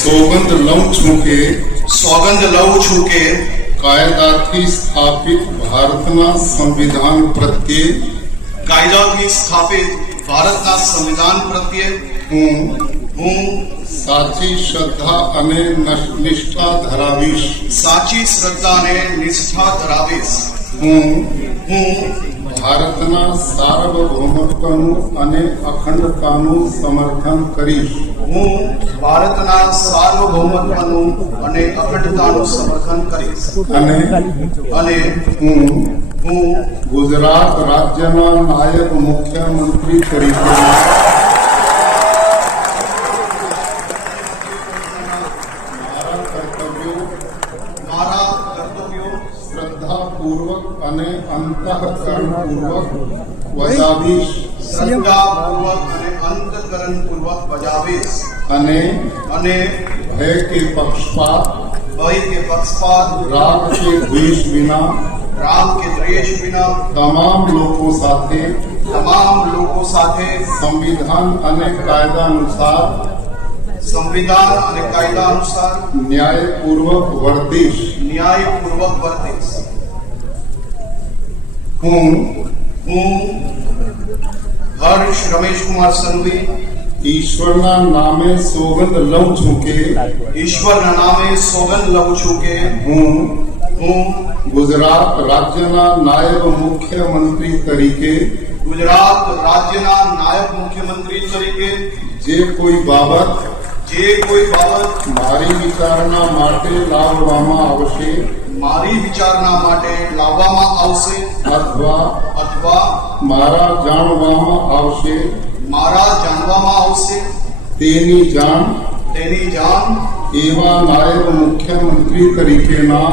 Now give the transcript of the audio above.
સોગંદ લઉં છું કે કાયદાથી સ્થાપિત ભારતના સંવિધાન પ્રત્યે હું સાચી શ્રદ્ધા અને નિષ્ઠા ધરાવીશ. હું ભારતના સાર્વભૌમત્વનું અને અખંડતાનું સમર્થન કરીશ. અને હું ગુજરાત રાજ્યના નાયબ મુખ્યમંત્રી તરીકે મારા કર્તવ્યો શ્રદ્ધાપૂર્વક અને અંતઃકરણપૂર્વક બજાવીશ. અને ભય કે પક્ષપાત રાગ કે દ્વેષ વિના તમામ લોકો સાથે સંવિધાન અને કાયદા અનુસાર ન્યાયપૂર્વક વર્તીશ. હું હર્ષ રમેશ કુમાર સંઘવી ઈશ્વરના નામે સોગંદ લઉં છું કે હું ગુજરાત રાજ્યના નાયબ મુખ્યમંત્રી તરીકે જે કોઈ બાબત મારી વિચારણા માટે લાવવામાં આવશે અથવા મારા જાણવામાં આવશે તેની જાણ એવા નાયબ મુખ્યમંત્રી તરીકેના